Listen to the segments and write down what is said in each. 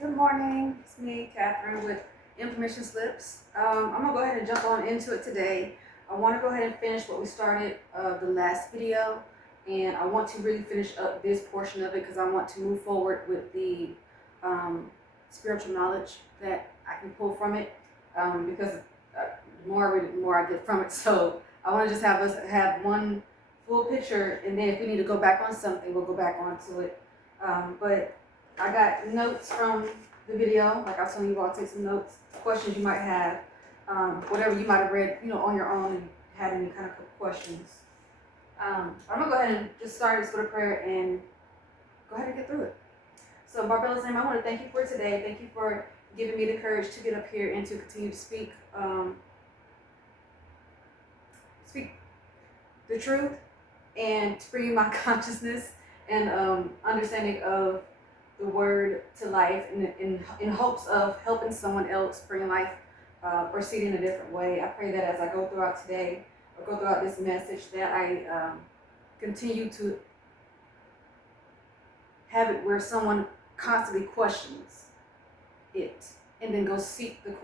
Good morning, it's me, Catherine, with Information Slips. I'm gonna go ahead and jump on into it today. I want to go ahead and finish what we started the last video, and I want to really finish up this portion of it because I want to move forward with the um, spiritual knowledge that I can pull from it. Because the more I read it, the more I get from it. So I want to just have us have one full picture, and then if we need to go back on something, we'll go back onto it. But I got notes from the video. Like I was telling you all, take some notes, questions you might have, whatever you might have read, on your own and had any kind of questions. I'm gonna go ahead and just start this with a prayer and go ahead and get through it. So, Barbella's name, I want to thank you for today. Thank you for giving me the courage to get up here and to continue to speak the truth and to bring my consciousness and understanding of the word to life in hopes of helping someone else bring life or see it in a different way. I pray that as I go throughout today or go throughout this message that I continue to have it where someone constantly questions it and then go seek the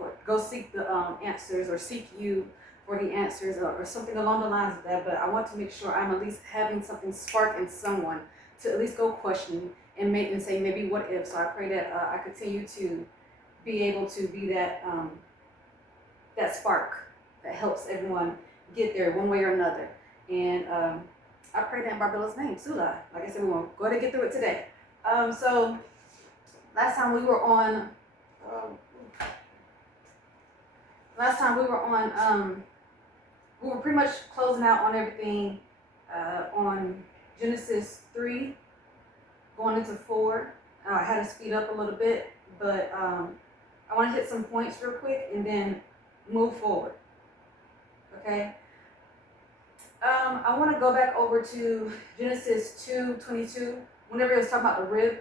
answers or seek you for the answers or something along the lines of that. But I want to make sure I'm at least having something spark in someone to at least go question and say maybe what if. So I pray that I continue to be able to be that spark that helps everyone get there one way or another. And I pray that in Barbella's name, Sula. Like I said, we won't go ahead and get through it today. So last time we were on, we were pretty much closing out on everything on Genesis 3, going into 4. I had to speed up a little bit, but I want to hit some points real quick and then move forward. Okay. I want to go back over to Genesis 2:22. Whenever it was talking about the rib,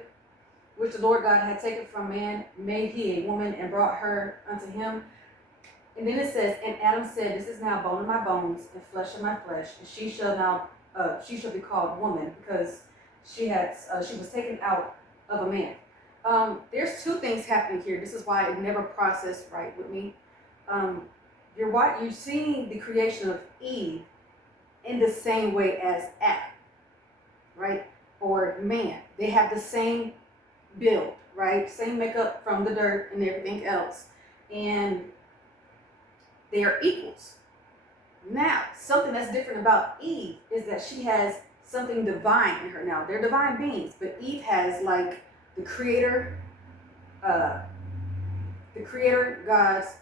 which the Lord God had taken from man, made he a woman and brought her unto him. And then it says, and Adam said, this is now bone of my bones and flesh of my flesh, and she shall be called woman because she was taken out of a man. There's two things happening here. This is why it never processed right with me. You're seeing the creation of Eve in the same way as Adam, right? Or man. They have the same build, right? Same makeup from the dirt and everything else. And they are equals. Now, something that's different about Eve is that she has something divine in her. Now, they're divine beings, but Eve has like the creator God's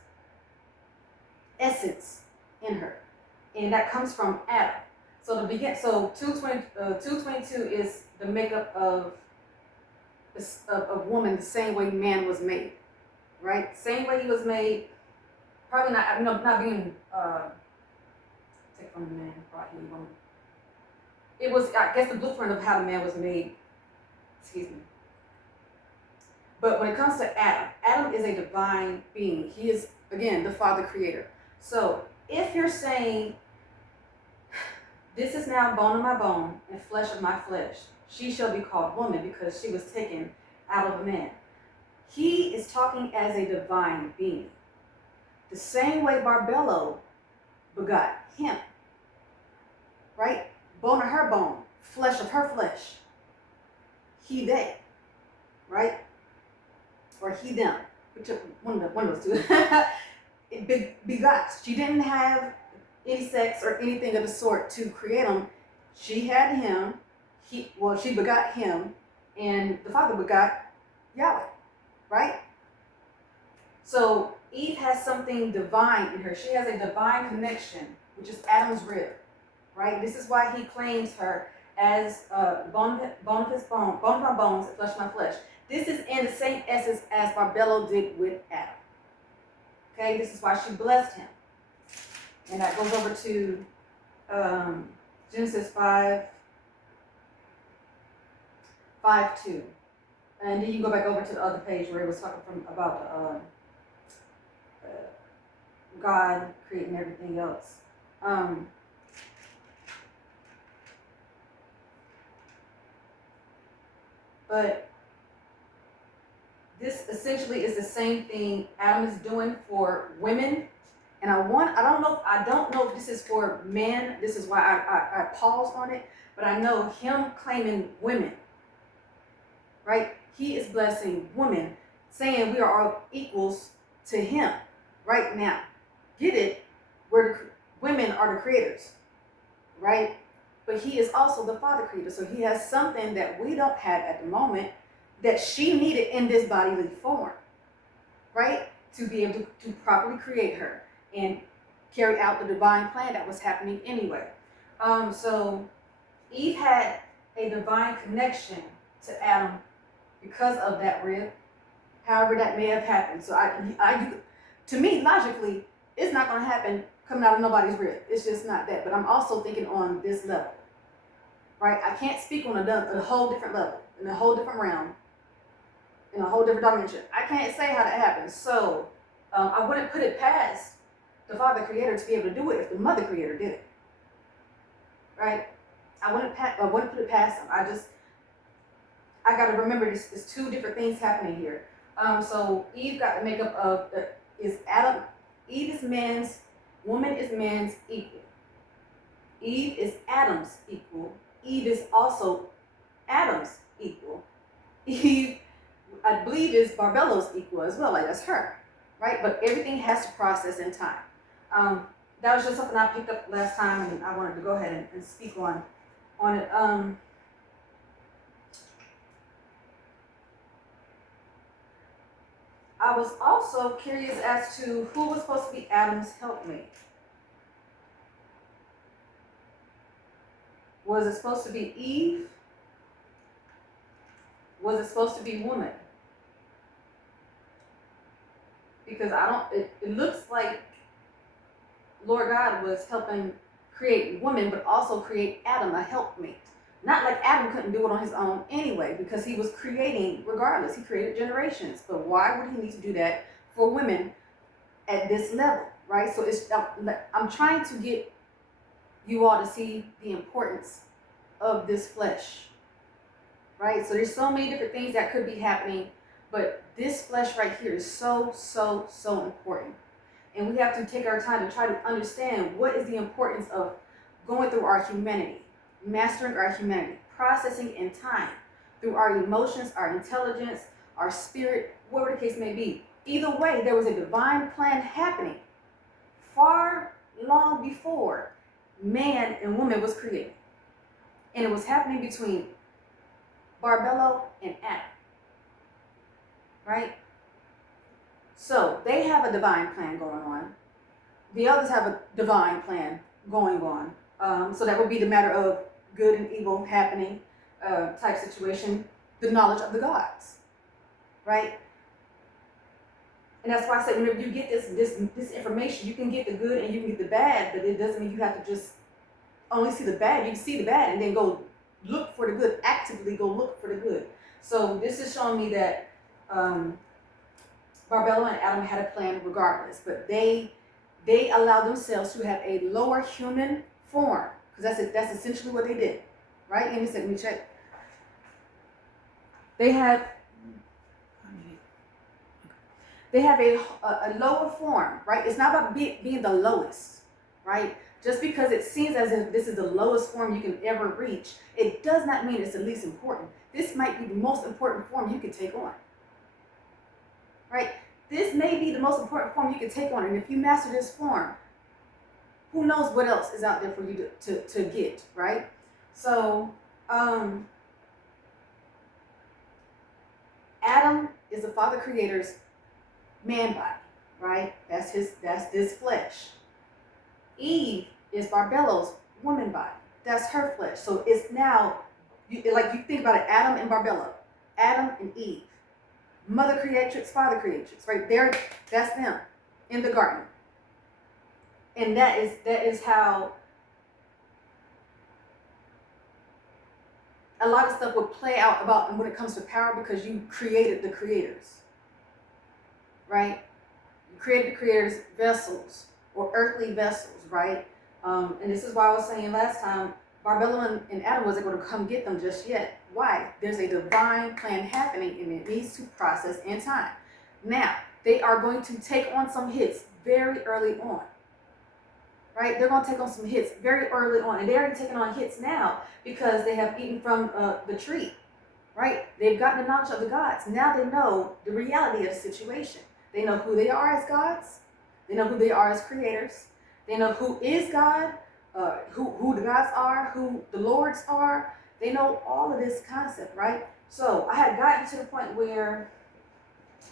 essence in her. And that comes from Adam. So 222 is the makeup of woman the same way man was made, right? Same way he was made. Probably not being take from the man, brought him woman. It was, I guess, the blueprint of how the man was made. Excuse me. But when it comes to Adam is a divine being. He is, again, the Father Creator. So if you're saying, this is now bone of my bone and flesh of my flesh, she shall be called woman because she was taken out of a man. He is talking as a divine being. The same way Barbello begot him, right? Bone of her bone, flesh of her flesh. He, they, right? Or he, them, which one of those two. It begot. She didn't have any sex or anything of the sort to create him. She had him. She begot him, and the Father begot Yahweh, right? So Eve has something divine in her. She has a divine connection, which is Adam's rib, right? This is why he claims her as bone of his bone, bone of my bones, and flesh of my flesh. This is in the same essence as Barbello did with Adam. Okay, this is why she blessed him. And that goes over to Genesis 5:2. And then you can go back over to the other page where it was talking about God creating everything else. But this essentially is the same thing Adam is doing for women. And I don't know if this is for men. This is why I paused on it. But I know him claiming women, right? He is blessing women, saying we are all equals to him right now. Get it? Women are the creators, right? But he is also the father creator. So he has something that we don't have at the moment that she needed in this bodily form, right? To be able to properly create her and carry out the divine plan that was happening anyway. So Eve had a divine connection to Adam because of that rib. However, that may have happened. So to me, logically, it's not going to happen coming out of nobody's rib. It's just not that. But I'm also thinking on this level, right? I can't speak on a whole different level, in a whole different realm, in a whole different dimension. I can't say how that happens. So I wouldn't put it past the Father Creator to be able to do it if the Mother Creator did it, right? I wouldn't put it past them. I got to remember there's two different things happening here. So Eve got the makeup of is Adam. Eve is man's, woman is man's equal. Eve is Adam's equal. Eve is also Adam's equal. Eve, I believe, is Barbello's equal as well. Like, that's her, right? But everything has to process in time. That was just something I picked up last time, and I wanted to go ahead and speak on it. I was also curious as to who was supposed to be Adam's helpmate. Was it supposed to be Eve? Was it supposed to be woman? Because it looks like Lord God was helping create woman, but also create Adam a helpmate. Not like Adam couldn't do it on his own anyway, because he was creating regardless. He created generations. But why would he need to do that for women at this level, right? So I'm trying to get you all to see the importance of this flesh, right? So there's so many different things that could be happening, but this flesh right here is so, so, so important. And we have to take our time to try to understand what is the importance of going through our humanity, mastering our humanity, processing in time through our emotions, our intelligence, our spirit, whatever the case may be. Either way, there was a divine plan happening far long before man and woman was created. And it was happening between Barbello and Adam, right? So they have a divine plan going on. The others have a divine plan going on. So that would be the matter of good and evil happening type situation, the knowledge of the gods, right? And that's why I say whenever you get this information, you can get the good and you can get the bad, but it doesn't mean you have to just only see the bad. You can see the bad and then go look for the good, actively go look for the good. So this is showing me that Barbello and Adam had a plan regardless, but they allowed themselves to have a lower human form, because that's essentially what they did, right? Let me check. They have a lower form, right? It's not about being the lowest, right? Just because it seems as if this is the lowest form you can ever reach, it does not mean it's the least important. This might be the most important form you can take on, right? This may be the most important form you can take on, and if you master this form, who knows what else is out there for you to get, right? So, Adam is the Father Creator's man body, right? That's this flesh. Eve is Barbello's woman body. That's her flesh. So it's now, you think about it, Adam and Barbello, Adam and Eve, mother creatrix, father creatrix, right there. That's them in the garden, and that is how a lot of stuff would play out about when it comes to power, because you created the creators, right? You created the creators' vessels or earthly vessels, right? And this is why I was saying last time, Barbello and Adam wasn't going to come get them just yet. Why? There's a divine plan happening, and it needs to process in time. Now, they are going to take on some hits very early on. Right? They're going to take on some hits very early on. And they're already taking on hits now because they have eaten from the tree. Right? They've gotten the knowledge of the gods. Now they know the reality of the situation. They know who they are as gods. They know who they are as creators. They know who is God, who the gods are, who the lords are. They know all of this concept, right? So I had gotten to the point where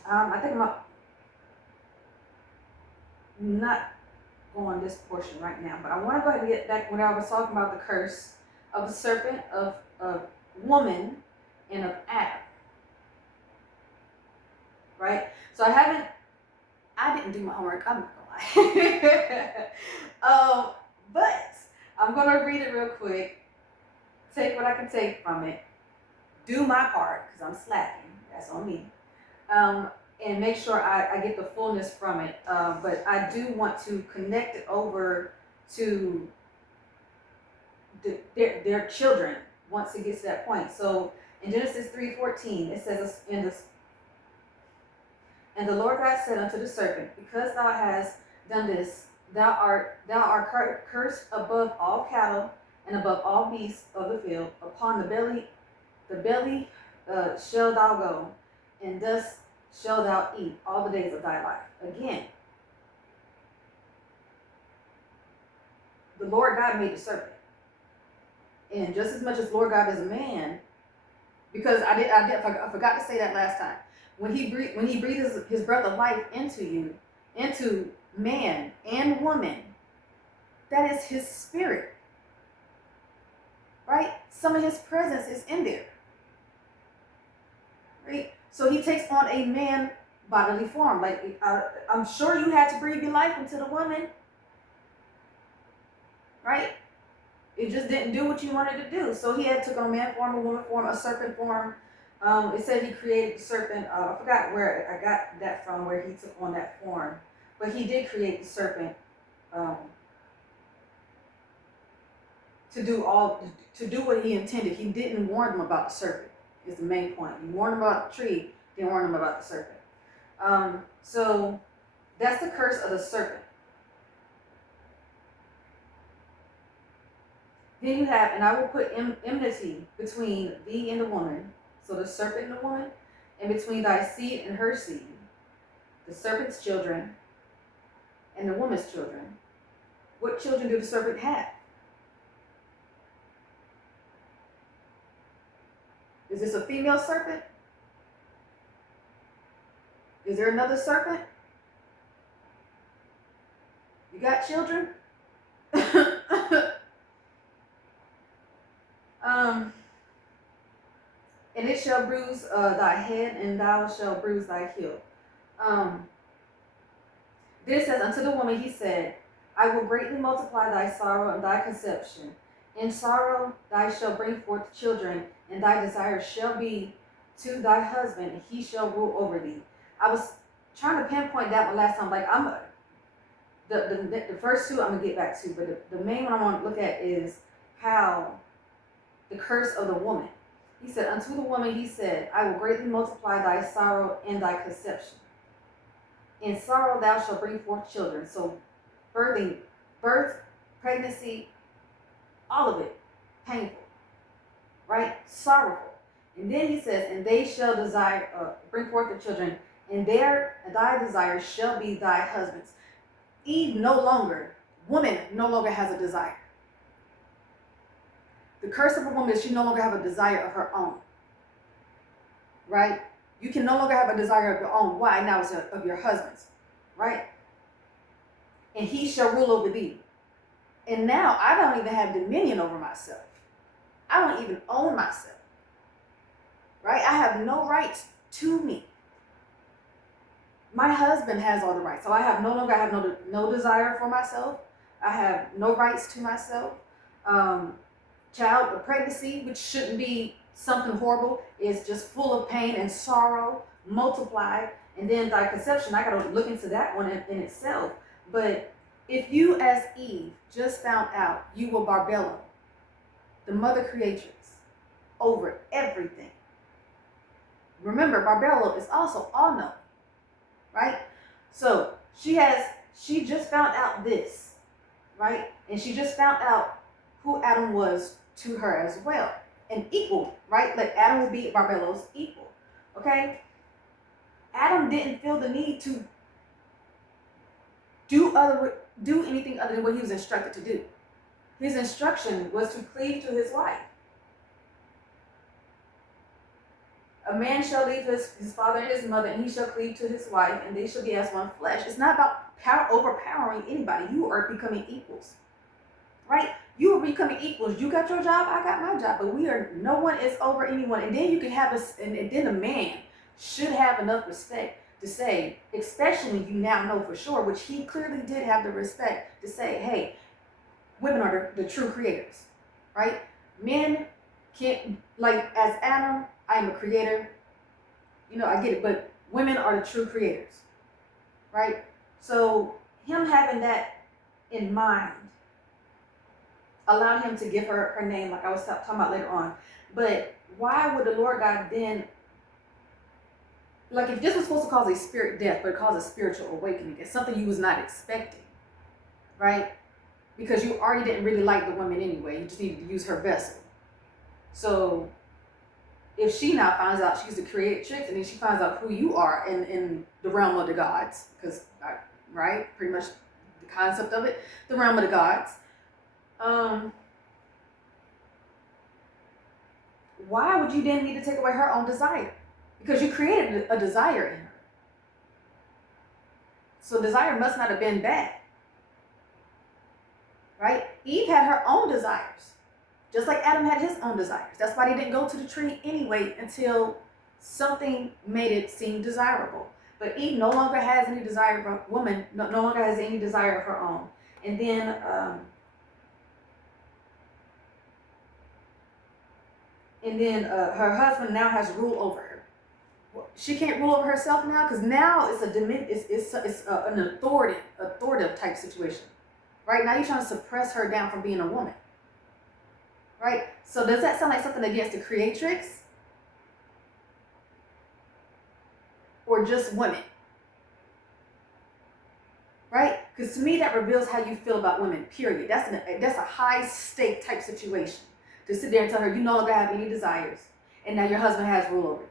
I think I'm not going this portion right now, but I want to go ahead and get back when I was talking about the curse of the serpent, of woman, and of Adam. Right? So I didn't do my homework, I'm not gonna lie. But I'm gonna read it real quick, take what I can take from it, do my part, because I'm slacking, that's on me. And make sure I get the fullness from it. But I do want to connect it over to their children once it gets to that point. So in Genesis 3:14, it says, and the Lord God said unto the serpent, because thou hast done this, thou art cursed above all cattle and above all beasts of the field. Upon the belly shall thou go, and dust shall thou eat all the days of thy life. Again, the Lord God made the serpent. And just as much as Lord God is a man, because I forgot to say that last time. When he breathes his breath of life into you, into man and woman, that is his spirit. Right? Some of his presence is in there. Right? So he takes on a man bodily form. Like I'm sure you had to breathe your life into the woman. Right? It just didn't do what you wanted to do. So he had took on a man form, a woman form, a serpent form. It said he created the serpent. I forgot where I got that from, where he took on that form. But he did create the serpent to do what he intended. He didn't warn them about the serpent. Is the main point. He warned them about the tree, didn't warn them about the serpent. So that's the curse of the serpent. Then you have, and I will put enmity between thee and the woman, so the serpent and the woman, and between thy seed and her seed, the serpent's children and the woman's children. What children do the serpent have? Is this a female serpent? Is there another serpent? You got children? And it shall bruise thy head, and thou shalt bruise thy heel. Then it says, unto the woman he said, I will greatly multiply thy sorrow and thy conception. In sorrow thou shalt bring forth children, and thy desire shall be to thy husband, and he shall rule over thee. I was trying to pinpoint that one last time. Like the first two I'm gonna get back to, but the main one I want to look at is how the curse of the woman. He said, unto the woman he said, I will greatly multiply thy sorrow and thy conception. In sorrow thou shalt bring forth children. So birth, pregnancy, all of it, painful, right? Sorrowful. And then he says, and they shall bring forth the children, and thy desire shall be thy husband's. Woman no longer has a desire. The curse of a woman is she no longer have a desire of her own. Right? You can no longer have a desire of your own. Why? Now it's of your husband's. Right? And he shall rule over thee. And now I don't even have dominion over myself. I don't even own myself. Right? I have no rights to me. My husband has all the rights. So I have no desire for myself. I have no rights to myself. Pregnancy, which shouldn't be something horrible, is just full of pain and sorrow, multiplied. And then thy conception, I got to look into that one in itself. But if you as Eve just found out you were Barbella, the mother creatrix, over everything. Remember, Barbelo is also all-knowing, right? So she just found out this, right? And she just found out who Adam was to her as well. And equal, right? Like Adam would be Barbelo's equal, okay? Adam didn't feel the need to do anything other than what he was instructed to do. His instruction was to cleave to his wife. A man shall leave his father and his mother, and he shall cleave to his wife, and they shall be as one flesh. It's not about overpowering anybody. You are becoming equals, right? You are becoming equals. You got your job, I got my job, but no one is over anyone. And then you can have and then a man should have enough respect to say, especially when you now know for sure, which he clearly did have the respect to say, hey, women are the true creators, right? Men can't, like as Adam, I am a creator. I get it, but women are the true creators, right? So him having that in mind allowed him to give her name, like I was talking about later on. But why would the Lord God then, like if this was supposed to cause a spirit death, but it caused a spiritual awakening, it's something you was not expecting, right? Because you already didn't really like the woman anyway. You just needed to use her vessel. So if she now finds out she's the creatrix, and then she finds out who you are in the realm of the gods, because, right, pretty much the concept of it, the realm of the gods, why would you then need to take away her own desire? Because you created a desire in her. So desire must not have been bad, right? Eve had her own desires, just like Adam had his own desires. That's why they didn't go to the tree anyway until something made it seem desirable. But Eve no longer has any desire for woman, no longer has any desire of her own. And then her husband now has rule over her. She can't rule over herself now, because now it's an authoritative type situation. Right now, you're trying to suppress her down from being a woman. Right? So does that sound like something against the creatrix? Or just women? Right? Because to me, that reveals how you feel about women, period. That's a high stake type situation. To sit there and tell her you no longer have any desires, and now your husband has rule over you.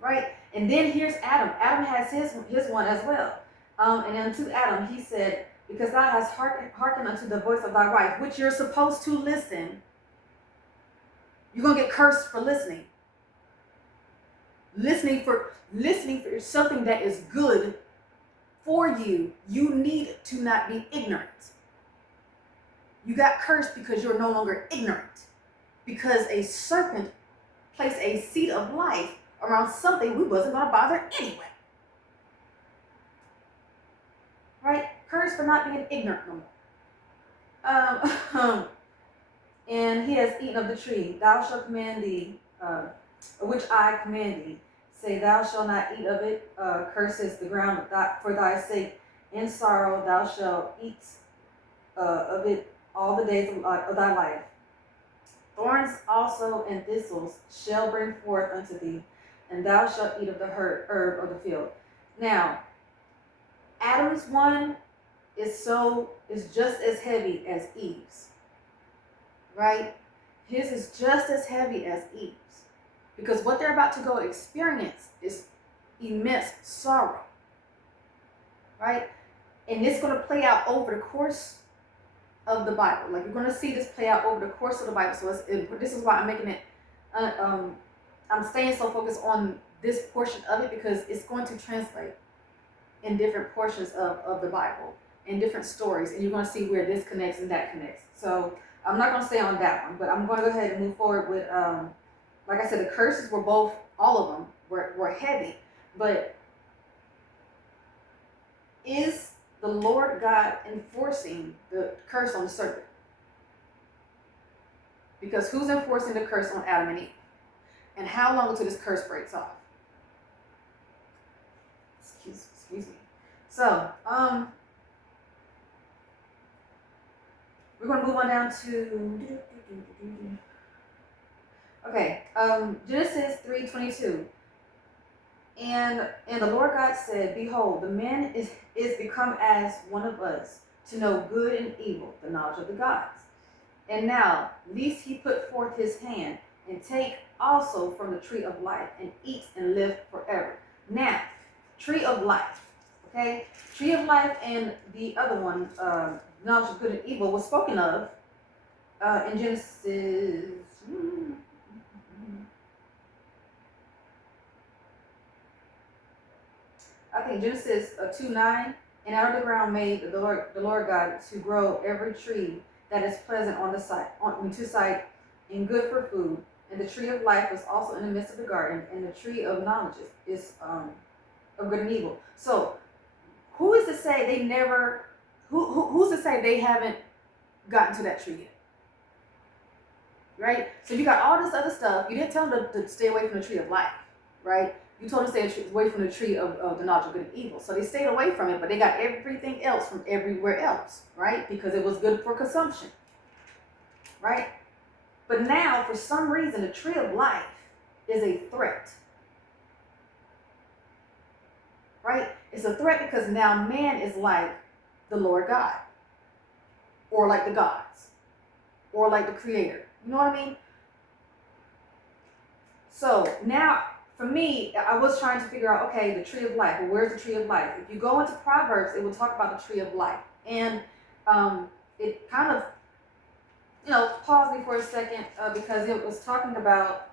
Right? And then here's Adam. Adam has his one as well. And then to Adam, he said, because thou hast hearkened unto the voice of thy wife, which you're supposed to listen, you're going to get cursed for listening. Listening for something that is good for you, you need to not be ignorant. You got cursed because you're no longer ignorant. Because a serpent placed a seed of life around something we wasn't going to bother anyway. Right? Cursed for not being ignorant no more. And he has eaten of the tree. Thou shalt command thee, which I command thee. Say, thou shalt not eat of it. Cursed is the ground for thy sake. In sorrow thou shalt eat of it all the days of thy life. Thorns also and thistles shall bring forth unto thee, and thou shalt eat of the herb of the field. Now, Adam's one is just as heavy as Eve's, right? His is just as heavy as Eve's, because what they're about to go experience is immense sorrow, right? And it's going to play out over the course of the Bible. Like, you're going to see this play out over the course of the Bible. So this is why I'm making it, I'm staying so focused on this portion of it, because it's going to translate in different portions of the Bible, in different stories, and you're going to see where this connects and that connects. So I'm not going to stay on that one, but I'm going to go ahead and move forward with, like I said, the curses were both, all of them were heavy, but is the Lord God enforcing the curse on the serpent? Because who's enforcing the curse on Adam and Eve? And how long until this curse breaks off? Excuse me. So, we're going to move on down to Okay, Genesis 3:22. And the Lord God said, Behold, the man is become as one of us, to know good and evil, the knowledge of the gods. And now, lest he put forth his hand, and take also from the tree of life, and eat and live forever. Now, tree of life, okay? Tree of life and the other one, knowledge of good and evil, was spoken of in Genesis. I think Genesis 2:9, and out of the ground made the Lord God to grow every tree that is pleasant on the sight, to sight, and good for food. And the tree of life was also in the midst of the garden, and the tree of knowledge is of good and evil. So, who is to say they never? Who's to say they haven't gotten to that tree yet? Right. So you got all this other stuff. You didn't tell them to stay away from the tree of life, right? You told them to stay away from the tree of the knowledge of good and evil. So they stayed away from it, but they got everything else from everywhere else, right? Because it was good for consumption, right? But now, for some reason, the tree of life is a threat, right? It's a threat because now man is like the Lord God, or like the gods, or like the Creator. You know what I mean? So now, for me, I was trying to figure out, okay, the tree of life. Well, where's the tree of life? If you go into Proverbs, it will talk about the tree of life. And it kind of, paused me for a second because it was talking about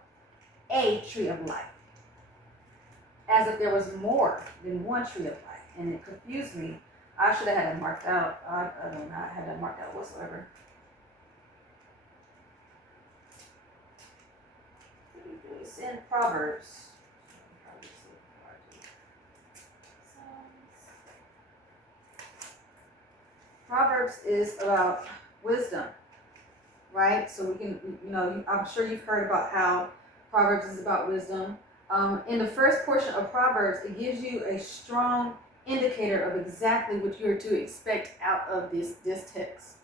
a tree of life, as if there was more than one tree of life. And it confused me. I should have had it marked out. I do not have that marked out whatsoever. It's in Proverbs. Proverbs is about wisdom, right? So we can, I'm sure you've heard about how Proverbs is about wisdom. In the first portion of Proverbs, it gives you a strong indicator of exactly what you're to expect out of this text,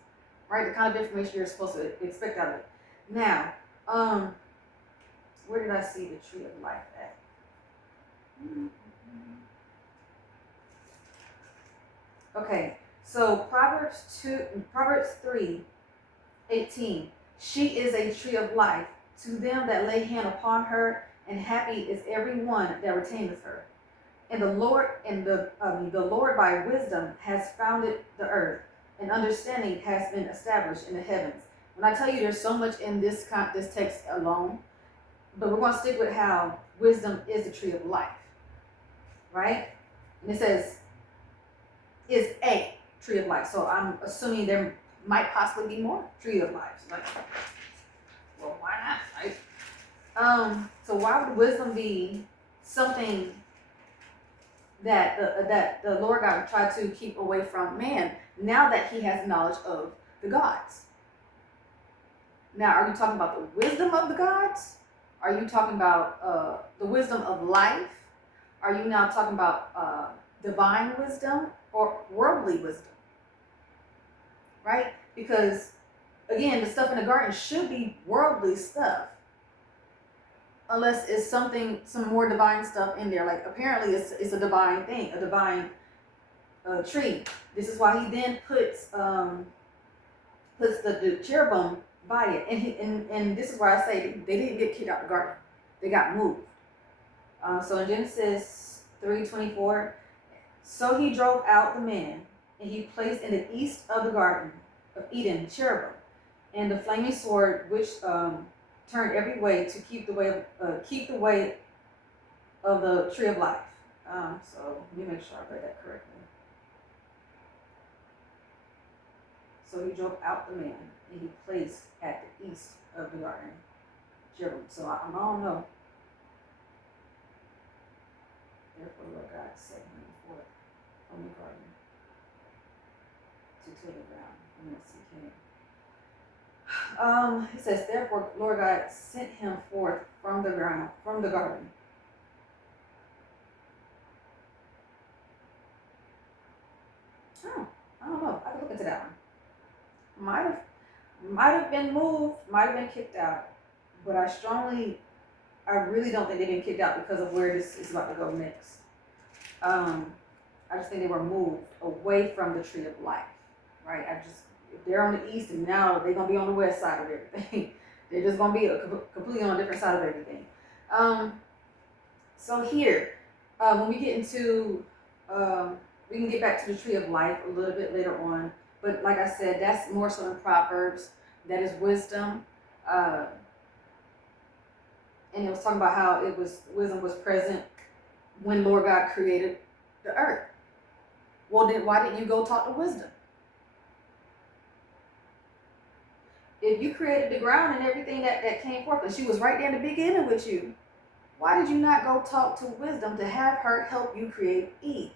right? The kind of information you're supposed to expect out of it. Now, where did I see the tree of life at? Okay, so Proverbs 3:18. She is a tree of life to them that lay hand upon her, and happy is every one that retaineth her. And the Lord by wisdom has founded the earth, and understanding has been established in the heavens. When I tell you there's so much in this text alone, but we're going to stick with how wisdom is the tree of life, right? And it says, is a tree of life. So I'm assuming there might possibly be more tree of lives. Like, well, why not, right? So why would wisdom be something that the Lord God would try to keep away from man now that he has knowledge of the gods? Now, are you talking about the wisdom of the gods? Are you talking about the wisdom of life? Are you now talking about divine wisdom or worldly wisdom? Right? Because, again, the stuff in the garden should be worldly stuff. Unless it's some more divine stuff in there. Like, apparently it's a divine thing, a divine tree. This is why he then puts the cherubim by it. And this is why I say they didn't get kicked out of the garden. They got moved. So in Genesis 3:24, so he drove out the man, and he placed in the east of the garden of Eden cherubim, and the flaming sword which turned every way to keep the way of the tree of life. So let me make sure I read that correctly. So he drove out the man, and he placed at the east of the garden cherubim. So I don't know. Therefore, Lord God set him forth from the garden to till the ground from whence he came. It says, therefore, Lord God sent him forth from the garden. Oh, I don't know. I can look into that one. Might have been moved, might have been kicked out, but I really don't think they've been kicked out because of where this is about to go next. I just think they were moved away from the tree of life, right? If they're on the east and now they're gonna be on the west side of everything. They're just gonna be completely on a different side of everything. So here, when we get into, we can get back to the tree of life a little bit later on. But like I said, that's more so in Proverbs. That is wisdom. And it was talking about how wisdom was present when Lord God created the earth. Well, then why didn't you go talk to wisdom? If you created the ground and everything that came forth, and she was right there in the beginning with you, why did you not go talk to wisdom to have her help you create Eve?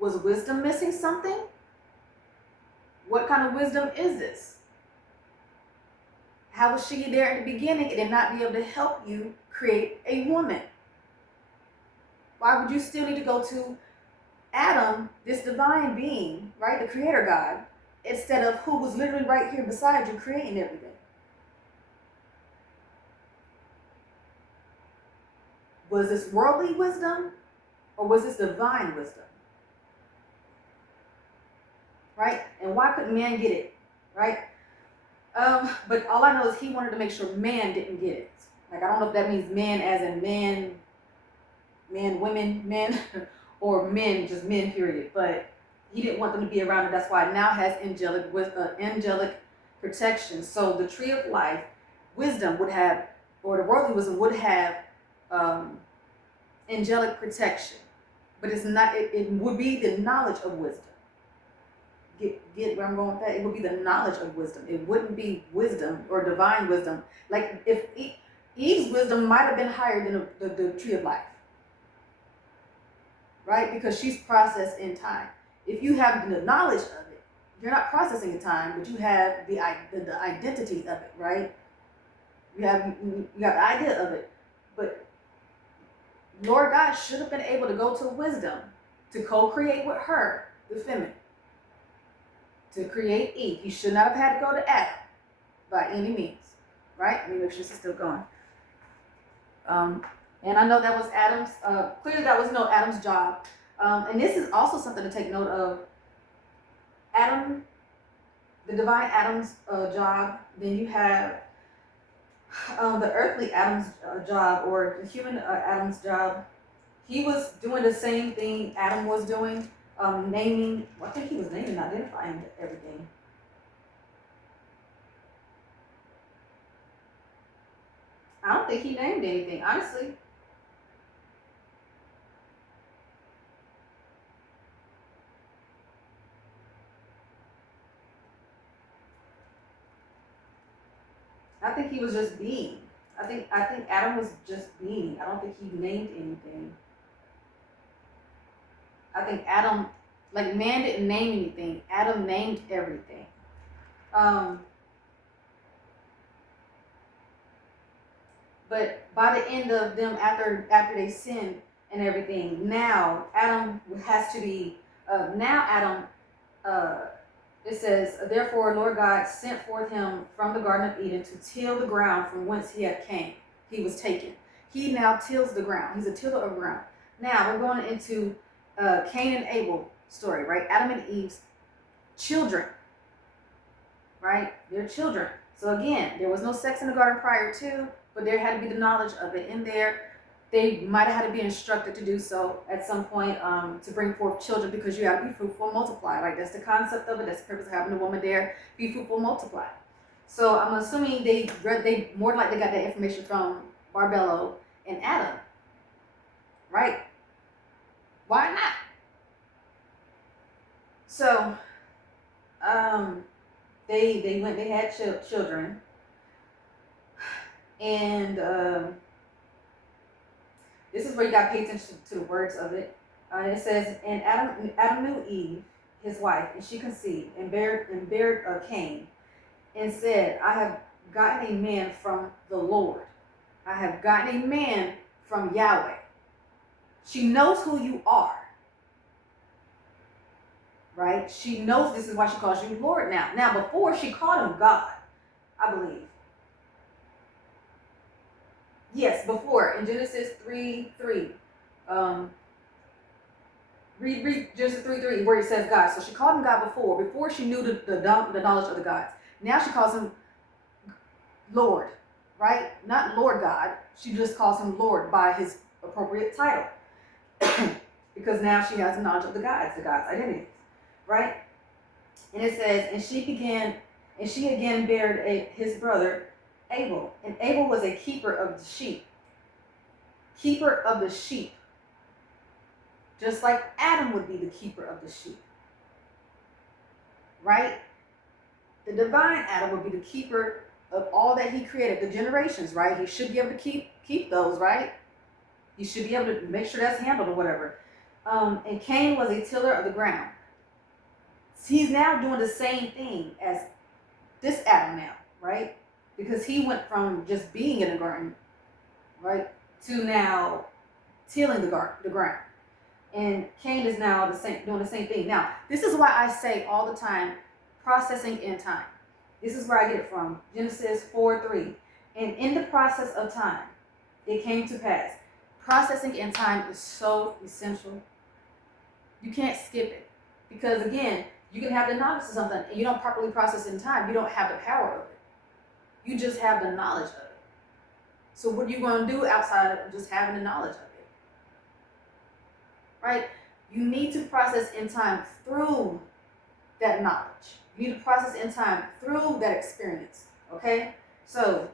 Was wisdom missing something? What kind of wisdom is this? How was she there in the beginning and not be able to help you create a woman? Why would you still need to go to Adam, this divine being, right, the creator God, instead of who was literally right here beside you creating everything? Was this worldly wisdom or was this divine wisdom? Right? And why couldn't man get it? Right? But all I know is he wanted to make sure man didn't get it. Like, I don't know if that means man as in man, women, men, or men, just men, period. But he didn't want them to be around it. That's why it now has angelic protection. So the tree of life, wisdom would have, or the worldly wisdom would have angelic protection. But it's not, it would be the knowledge of wisdom. Get where I'm going with that? It would be the knowledge of wisdom. It wouldn't be wisdom or divine wisdom. Like, if Eve's wisdom might have been higher than the tree of life. Right? Because she's processed in time. If you have the knowledge of it, you're not processing in time, but you have the identity of it, right? You have the idea of it. But Lord God should have been able to go to wisdom to co-create with her, the feminine, to create Eve. He should not have had to go to Adam by any means, right? Let me make sure this is still going. And I know that was Adam's, clearly that was Adam's job. And this is also something to take note of. Adam, the divine Adam's job. Then you have the earthly Adam's job, or the human Adam's job. He was doing the same thing Adam was doing, naming, I think he was naming, identifying everything. I don't think he named anything, honestly. I think he was just being. I think Adam was just being. I don't think he named anything. I think Adam, like, man didn't name anything. Adam named everything. But by the end of them, after they sinned and everything, now Adam has to be. Now Adam. It says, therefore, Lord God sent forth him from the Garden of Eden to till the ground from whence he had came. He was taken. He now tills the ground. He's a tiller of ground. Now we're going into Cain and Abel story, right? Adam and Eve's children, right? They're children. So again, there was no sex in the garden prior to, but there had to be the knowledge of it in there. They might have had to be instructed to do so at some point, to bring forth children, because you have to be fruitful and multiply. Like, that's the concept of it. That's the purpose of having a woman there. Be fruitful and multiply. So I'm assuming they more likely got that information from Barbello and Adam, right? Why not? So they had children, and this is where you got to pay attention to the words of it. It says, and Adam knew Eve, his wife, and she conceived and bare Cain, and said, I have gotten a man from the Lord. I have gotten a man from Yahweh. She knows who you are, right? She knows this is why she calls you Lord now. Now, before she called him God, I believe. Yes, before in Genesis 3:3. Read Genesis 3:3 where it says God. So she called him God before she knew the knowledge of the gods. Now she calls him Lord, right? Not Lord God. She just calls him Lord by his appropriate title. Because now she has the knowledge of the gods identities, right? And it says, and she again bared his brother Abel. And Abel was a keeper of the sheep. Keeper of the sheep. Just like Adam would be the keeper of the sheep. Right? The divine Adam would be the keeper of all that he created, the generations, right? He should be able to keep those, right? He should be able to make sure that's handled or whatever. And Cain was a tiller of the ground. He's now doing the same thing as this Adam now, right? Because he went from just being in the garden, right, to now tilling the ground. And Cain is now doing the same thing. Now, this is why I say all the time, processing in time. This is where I get it from. Genesis 4:3. And in the process of time, it came to pass. Processing in time is so essential. You can't skip it. Because again, you can have the knowledge of something and you don't properly process in time. You don't have the power of it. You just have the knowledge of it. So what are you going to do outside of just having the knowledge of it? Right? You need to process in time through that knowledge. You need to process in time through that experience. Okay? So,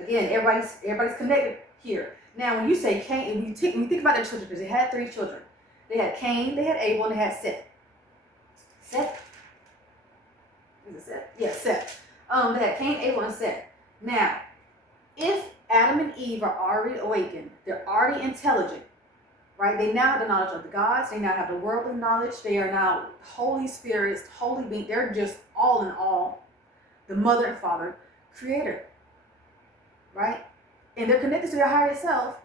again, everybody's connected here. Now, when you say Cain, when you think about their children, because they had 3 children. They had Cain, they had Abel, and they had Seth. Seth? Is it Seth? Yeah, Seth. They had Cain, Abel, and Seth. Now, if Adam and Eve are already awakened, they're already intelligent, right? They now have the knowledge of the gods. They now have the worldly knowledge. They are now holy spirits, holy beings. They're just all in all the mother and father creator, right? And they're connected to their higher self.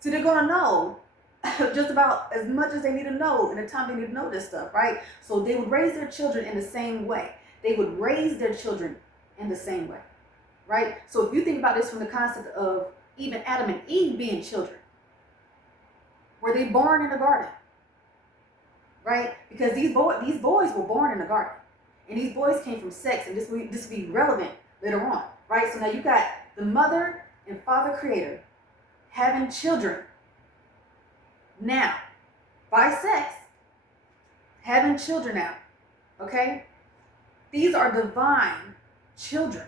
So they're going to know just about as much as they need to know in the time they need to know this stuff, right? So they would raise their children in the same way. They would raise their children in the same way, right? So if you think about this from the concept of even Adam and Eve being children, were they born in the garden? Right? Because these boys were born in the garden. And these boys came from sex, and this will be relevant later on. Right? So now you got the mother and father creator having children. Now, by sex, having children now. Okay? These are divine children.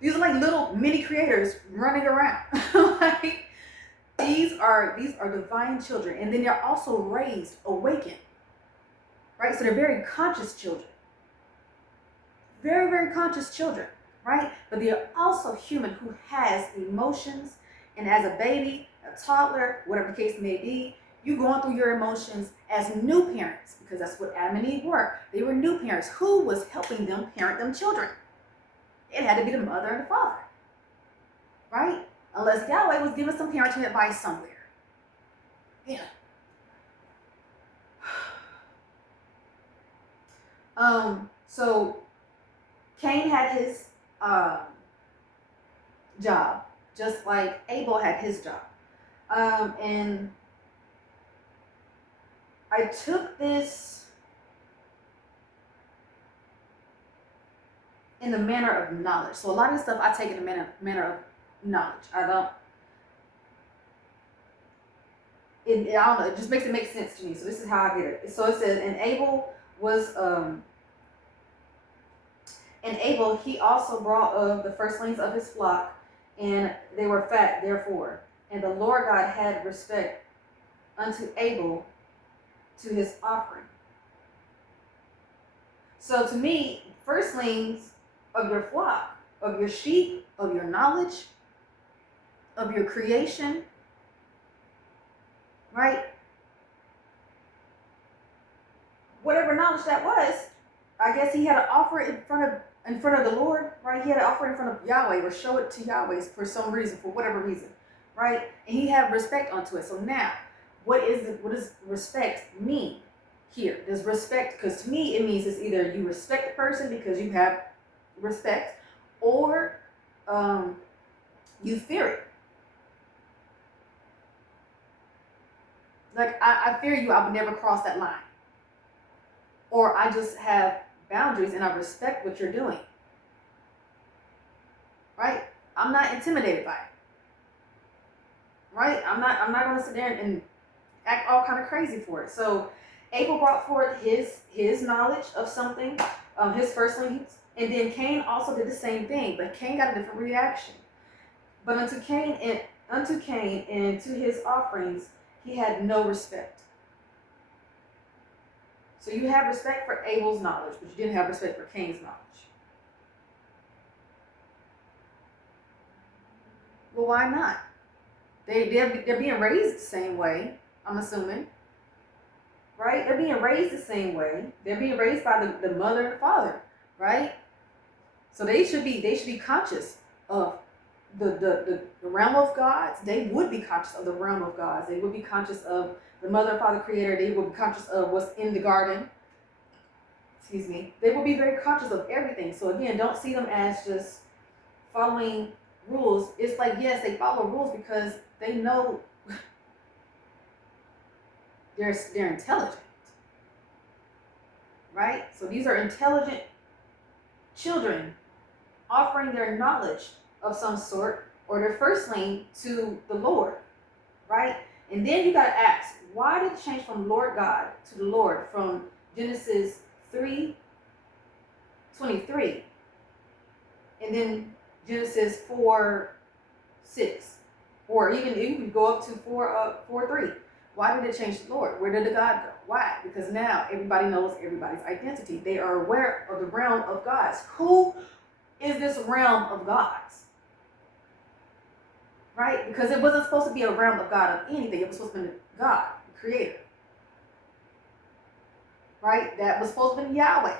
These are like little mini creators running around. Like, these are divine children. And then they're also raised, awakened. Right? So they're very conscious children. Very, very conscious children. Right? But they are also human who has emotions. And as a baby, a toddler, whatever the case may be, you going through your emotions as new parents. Because that's what Adam and Eve were. They were new parents. Who was helping them parent them children? It had to be the mother and the father, right? Unless Yahweh was giving some parenting advice somewhere. Yeah. So Cain had his job, just like Abel had his job. And I took this in the manner of knowledge. So a lot of stuff I take in the manner of knowledge. I don't know, it just makes it make sense to me. So this is how I get it. So it says, and Abel, he also brought of the firstlings of his flock, and they were fat, therefore. And the Lord God had respect unto Abel to his offering. So to me, firstlings of your flock, of your sheep, of your knowledge, of your creation, right? Whatever knowledge that was, I guess he had to offer it in front of the Lord, right? He had to offer it in front of Yahweh or show it to Yahweh for some reason, for whatever reason, right? And he had respect onto it. So now, what does respect mean here? Does respect, because to me it means it's either you respect the person because you have respect, or you fear it. Like, I fear you, I would never cross that line. Or I just have boundaries and I respect what you're doing. Right? I'm not intimidated by it. Right? I'm not gonna sit there and act all kind of crazy for it. So Abel brought forth his knowledge of something, his firstlings, and then Cain also did the same thing, but Cain got a different reaction. But unto Cain and to his offerings, he had no respect. So you have respect for Abel's knowledge, but you didn't have respect for Cain's knowledge. Well, why not? They're being raised the same way, I'm assuming. Right? They're being raised the same way. They're being raised by the mother and father, right? So they should be conscious of the realm of gods. They would be conscious of the realm of gods. They would be conscious of the mother and father creator. They would be conscious of what's in the garden. Excuse me. They will be very conscious of everything. So again, don't see them as just following rules. It's like, yes, they follow rules because they know they're intelligent. Right? So these are intelligent children offering their knowledge of some sort or their firstling to the Lord. Right? And then you got to ask, why did it change from Lord God to the Lord from Genesis 3:23 and then Genesis 4:6, or even you can go up to 4:3? Why did it change to Lord? Where did the God go? Why? Because now everybody knows everybody's identity. They are aware of the realm of gods. Who is this realm of gods? Right? Because it wasn't supposed to be a realm of God of anything. It was supposed to be God, the creator. Right? That was supposed to be Yahweh.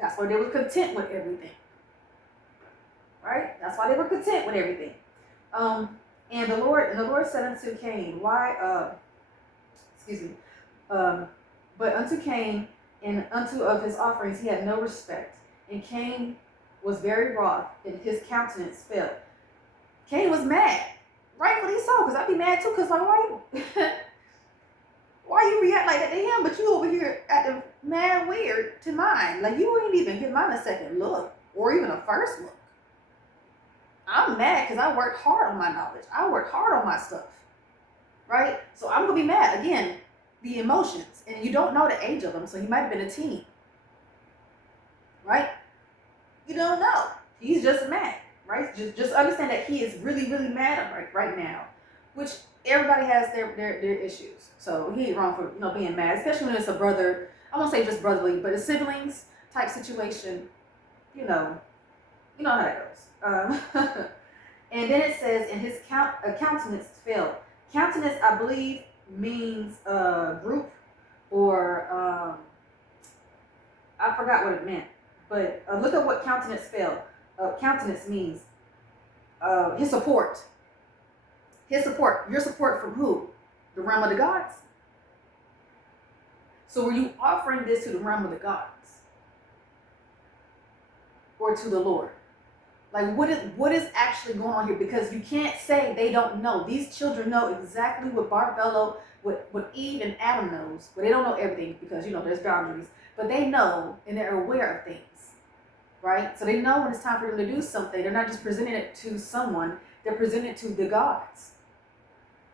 That's why they were content with everything. Right? That's why they were content with everything. And the Lord said unto Cain, but unto Cain and unto of his offerings he had no respect. And Cain was very wroth, and his countenance fell. Cain was mad. Rightfully so, because I'd be mad too, because like, why you react like that to him, but you over here acting mad weird to mine? Like, you ain't even give mine a second look, or even a first look. I'm mad because I worked hard on my knowledge. I worked hard on my stuff. Right? So I'm going to be mad. Again, the emotions. And you don't know the age of them, so he might have been a teen. Right? You don't know. He's just mad. Right? Just understand that he is really, really mad right now. Which everybody has their issues. So he ain't wrong for being mad. Especially when it's a brother. I won't say just brotherly, but a siblings type situation. You know how that goes. And then it says, and his countenance fell. Countenance, I believe, means group, or I forgot what it meant. But look at what countenance fell. Countenance means his support. His support. Your support from who? The realm of the gods. So were you offering this to the realm of the gods? Or to the Lord? Like, what is actually going on here? Because you can't say they don't know. These children know exactly what Barbello, what Eve and Adam knows. But they don't know everything because, there's boundaries. But they know and they're aware of things, right? So they know when it's time for them to do something. They're not just presenting it to someone. They're presenting it to the gods,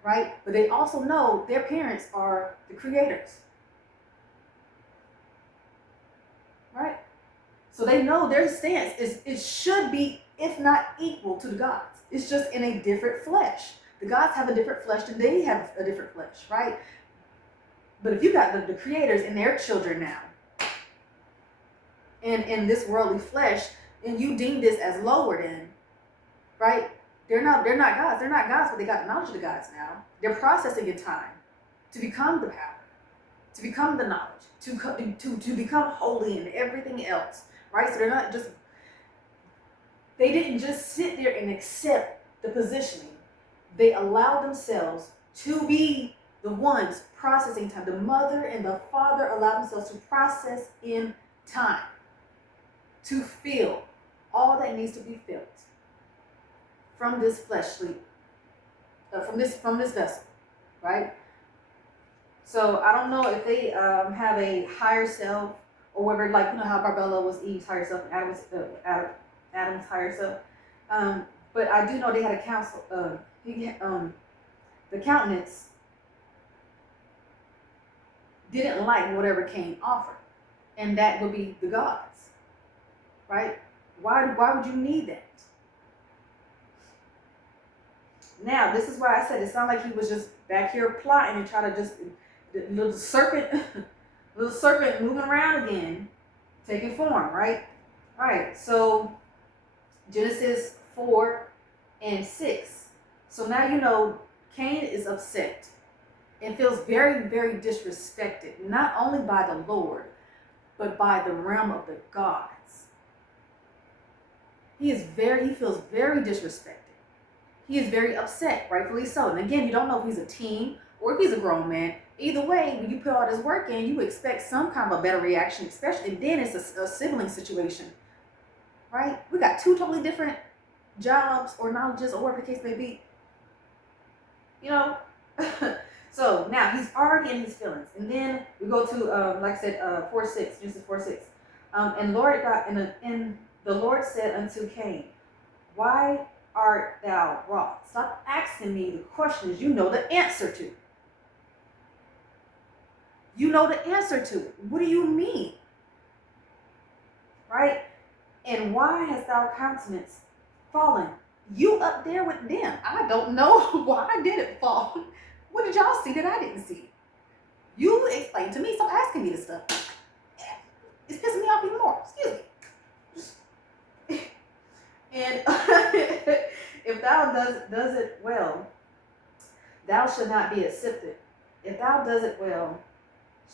right? But they also know their parents are the creators, right? So they know their stance it should be, if not equal to the gods. It's just in a different flesh. The gods have a different flesh and they have a different flesh, right? But if you got the creators and their children now, and in this worldly flesh, and you deem this as lower than, right? They're not gods. They're not gods, but they got the knowledge of the gods now. They're processing in time to become the power, to become the knowledge, to become holy and everything else, right? So they didn't just sit there and accept the positioning. they allow themselves to be the ones processing time. The mother and the father allow themselves to process in time, to feel all that needs to be felt from this fleshly, from this vessel, right? So I don't know if they have a higher self, or whether, like, you know how Barbella was Eve's higher self and Adam's higher self. But I do know they had a council. The countenance didn't like whatever Cain offered, and that would be the gods, right? Why would you need that? Now, this is why I said it sounded like he was just back here plotting and trying to just, the little serpent moving around again, taking form, right? All right, so Genesis 4 and 6. So now you know Cain is upset and feels very, very disrespected, not only by the Lord, but by the realm of the gods. He feels very disrespected. He is very upset, rightfully so. And again, you don't know if he's a teen or if he's a grown man. Either way, when you put all this work in, you expect some kind of a better reaction, especially, and then it's a sibling situation, right? We got two totally different jobs or knowledges or whatever the case may be. You know? So now he's already in his feelings. And then we go to, like I said, 4:6, Genesis 4:6. And the Lord said unto Cain, why art thou wroth? Stop asking me the questions you know the answer to. You know the answer to it. What do you mean? Right? And why hast thou countenance fallen? You up there with them. I don't know why did it fall. What did y'all see that I didn't see? You explain to me. Stop asking me this stuff. It's pissing me off even more. Excuse me. And if thou does it well, thou shalt not be accepted. If thou does it well,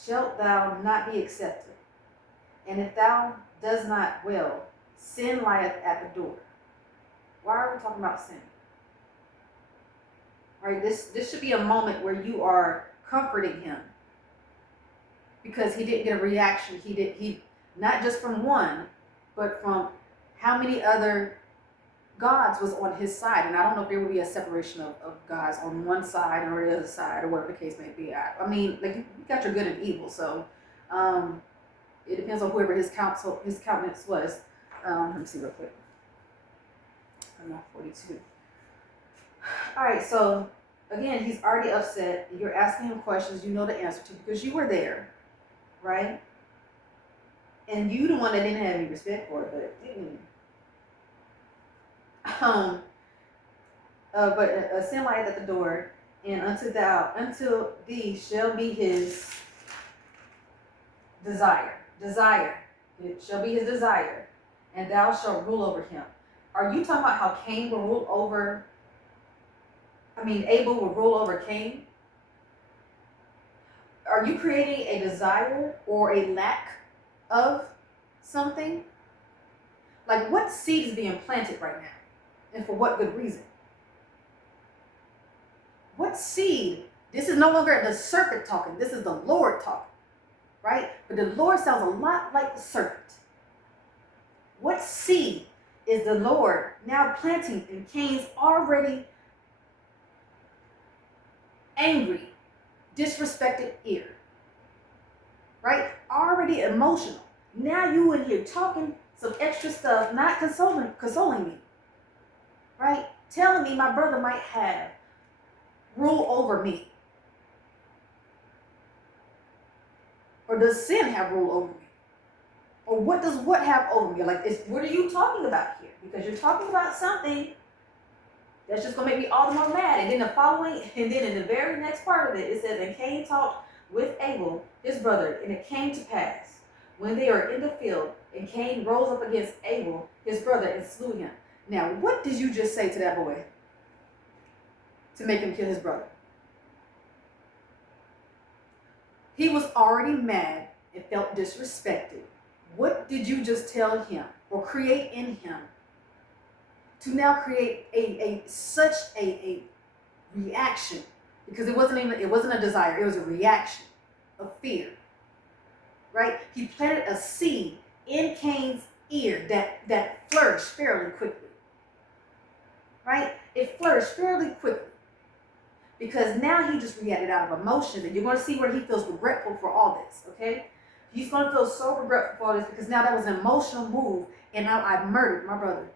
shalt thou not be accepted. And if thou does not well, sin lieth at the door. Why are we talking about sin? Right? This should be a moment where you are comforting him, because he didn't get a reaction. He not just from one, but from how many other gods was on his side. And I don't know if there will be a separation of gods on one side or the other side, or whatever the case may be. I mean, like, you got your good and evil, so it depends on whoever his countenance was. Let me see real quick. I'm not 42. All right, so again, he's already upset. You're asking him questions you know the answer to because you were there, right? And you the one that didn't have any respect for it, but sin lieth at the door, and unto thee shall be his desire. It shall be his desire, and thou shalt rule over him. Are you talking about how Cain will rule over? Abel will rule over Cain? Are you creating a desire or a lack of something? Like, what seed is being planted right now? And for what good reason? What seed? This is no longer the serpent talking. This is the Lord talking, right? But the Lord sounds a lot like the serpent. What seed is the Lord now planting in Cain's already angry, disrespected ear? Right? Already emotional. Now you in here talking some extra stuff, not consoling me. Right? Telling me my brother might have rule over me. Or does sin have rule over me? Or what does what have over me? Like, what are you talking about here? Because you're talking about something that's just going to make me all the more mad. And then in the very next part of it, it says, and Cain talked with Abel, his brother, and it came to pass, when they are in the field, and Cain rose up against Abel, his brother, and slew him. Now, what did you just say to that boy to make him kill his brother? He was already mad and felt disrespected. What did you just tell him or create in him to now create such a reaction, because it wasn't a desire, it was a reaction of fear, right? He planted a seed in Cain's ear that flourished fairly quickly, right? It flourished fairly quickly because now he just reacted out of emotion, and you're going to see where he feels regretful for all this, okay? He's going to feel so regretful for all this because now that was an emotional move, and now I murdered my brother,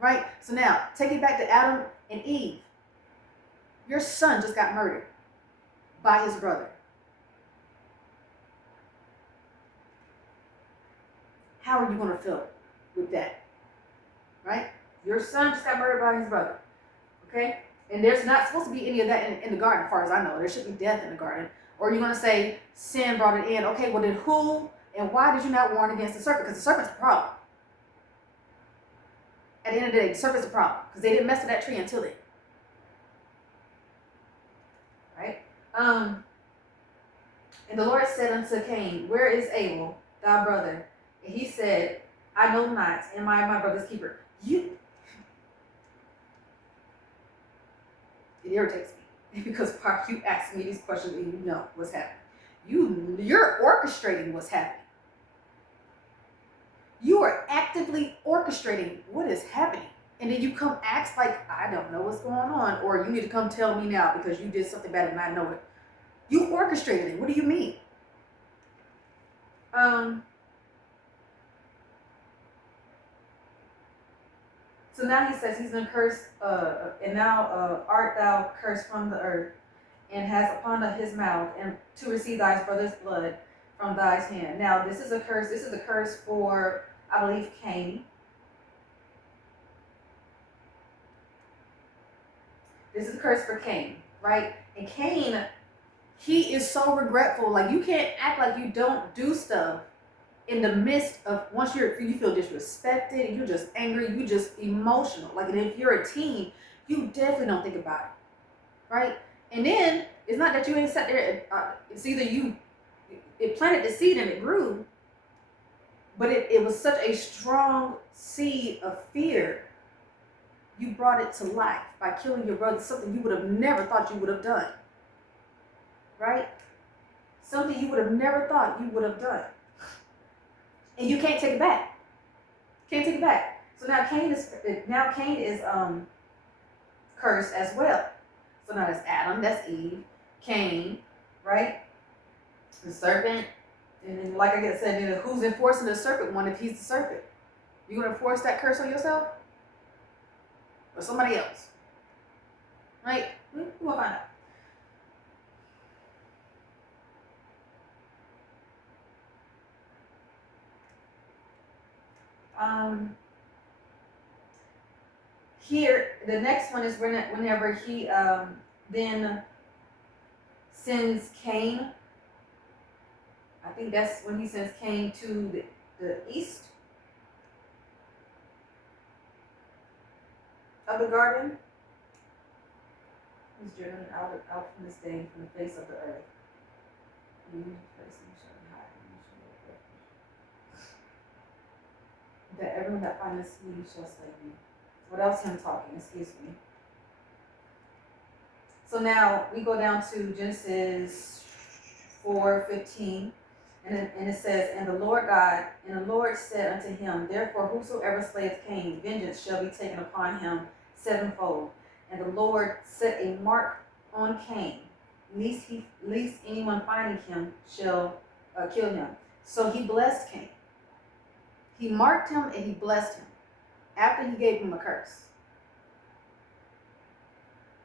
right? So now, take it back to Adam and Eve. Your son just got murdered by his brother. How are you going to feel with that, right? Your son just got murdered by his brother, okay? And there's not supposed to be any of that in the garden, as far as I know. There should be death in the garden. Or you're going to say sin brought it in. Okay, well then who and why did you not warn against the serpent? Because the serpent's a problem. At the end of the day, the serpent's a problem because they didn't mess with that tree until then. Right? And the Lord said unto Cain, where is Abel, thy brother? And he said, I know not, am I my brother's keeper? It irritates me because you ask me these questions and you know what's happening. You're orchestrating what's happening. You are actively orchestrating what is happening. And then you come ask like, I don't know what's going on, or you need to come tell me now because you did something bad and I know it. You orchestrated it. What do you mean? So now he says he's going to curse, and now art thou cursed from the earth, and has upon his mouth, and to receive thy brother's blood from thy hand. Now this is a curse. This is a curse for, I believe, Cain. This is a curse for Cain, right? And Cain, he is so regretful. Like, you can't act like you don't do stuff in the midst of, once you feel disrespected, you're just angry, you just emotional. Like, and if you're a teen, you definitely don't think about it, right? And then it's not that you ain't sat there. It's either it planted the seed and it grew, but it was such a strong seed of fear. You brought it to life by killing your brother, something you would have never thought you would have done, right? Something you would have never thought you would have done. And you can't take it back. Can't take it back. So now Cain is cursed as well. So now that's Adam, that's Eve, Cain, right? The serpent. And then, like I said, who's enforcing the serpent one if he's the serpent? You gonna enforce that curse on yourself? Or somebody else? Right? We'll find out. Here, the next one is whenever he then sends Cain. I think that's when he sends Cain to the east of the garden. He's driven out from this day, from the face of the earth. That everyone that findeth me shall slay me. What else him talking? Excuse me. So now we go down to Genesis 4:15, and it says, and the Lord said unto him, therefore whosoever slayeth Cain, vengeance shall be taken upon him sevenfold. And the Lord set a mark on Cain, lest anyone finding him shall kill him. So he blessed Cain. He marked him and he blessed him after he gave him a curse.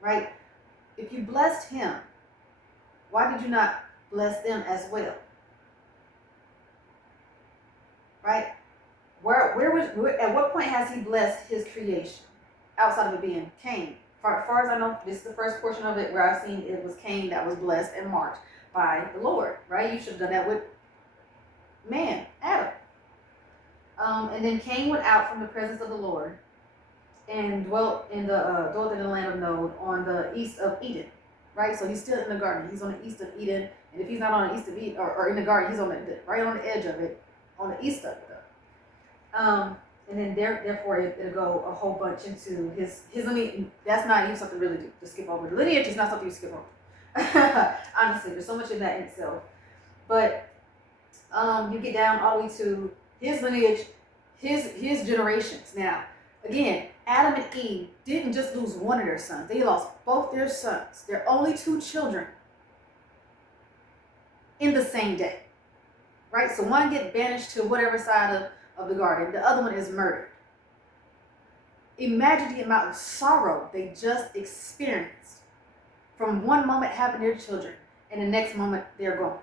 Right? If you blessed him, why did you not bless them as well? Right? At what point has he blessed his creation? Outside of it being Cain. As far as I know, this is the first portion of it where I've seen it was Cain that was blessed and marked by the Lord. Right? You should have done that with man, Adam. And then Cain went out from the presence of the Lord and dwelt in the land of Nod on the east of Eden. Right? So he's still in the garden. He's on the east of Eden. And if he's not on the east of Eden or in the garden, he's on right on the edge of it, on the east of it. and then therefore it'll go a whole bunch into his lineage. That's not even something really to skip over. The lineage is not something you skip over. Honestly, there's so much in that in itself. But you get down all the way to his lineage, his generations. Now, again, Adam and Eve didn't just lose one of their sons; they lost both their sons, their only two children, in the same day. Right? So one get banished to whatever side of the garden, the other one is murdered. Imagine the amount of sorrow they just experienced from one moment having their children and the next moment they're gone.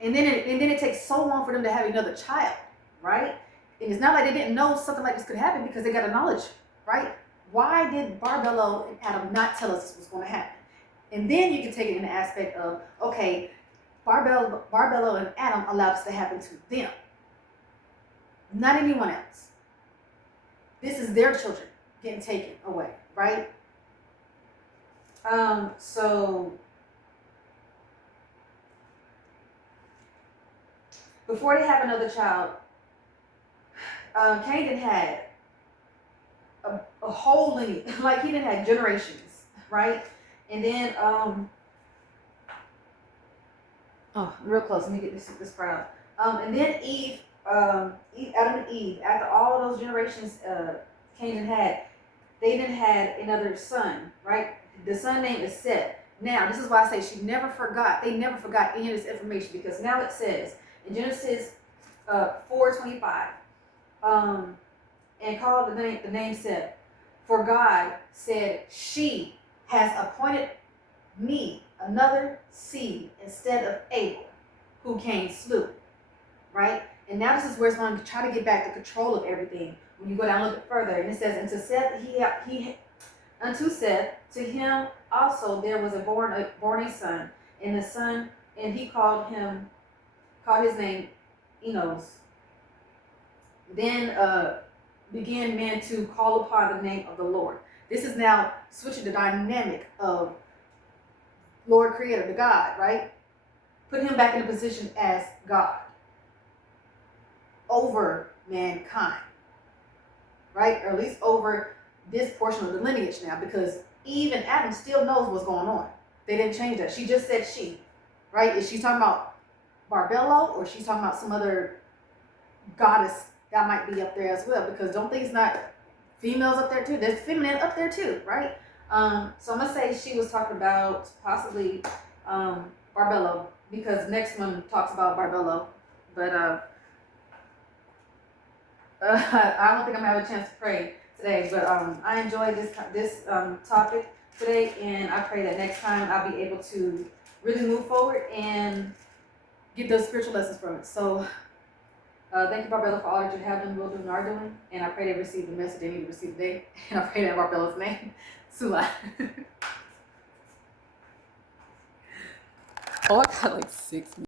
And then it takes so long for them to have another child, right? And it's not like they didn't know something like this could happen because they got a knowledge, right? Why did Barbello and Adam not tell us this was going to happen? And then you can take it in the aspect of, okay, Barbello and Adam allowed this to happen to them, not anyone else. This is their children getting taken away, right? So before they have another child, Canaan had a whole lineage, like he didn't have generations, right? And then oh, I'm real close. Let me get this part out. And then Adam and Eve, after all those generations Canaan had, they then had another son, right? The son name is Seth. Now, this is why I say they never forgot any of this information, because now it says in Genesis 4:25, and called the name Seth, for God said, she has appointed me another seed instead of Abel, who Cain slew, right? And now this is where it's going to try to get back the control of everything. When you go down a little bit further, and it says, unto Seth, to him also there was born a son, and the son, and he called his name Enos. Then began men to call upon the name of the Lord. This is now switching the dynamic of Lord Creator, the God, right? Put him back in a position as God over mankind, right? Or at least over this portion of the lineage now, because Eve and Adam still knows what's going on. They didn't change that. She just said she, right? Is she talking about Barbello, or she's talking about some other goddess that might be up there as well? Because don't think it's not females up there too. There's feminine up there too, right? So I'm gonna say she was talking about possibly Barbello, because next one talks about Barbello, but I don't think I'm gonna have a chance to pray today. But I enjoyed this topic today, and I pray that next time I'll be able to really move forward and get those spiritual lessons from it. So thank you, Barbello, for all that you have done, will do, and are doing. And I pray they receive the message they need to receive today. And I pray that in Barbello's name. Sula. Oh, I got like 6 minutes.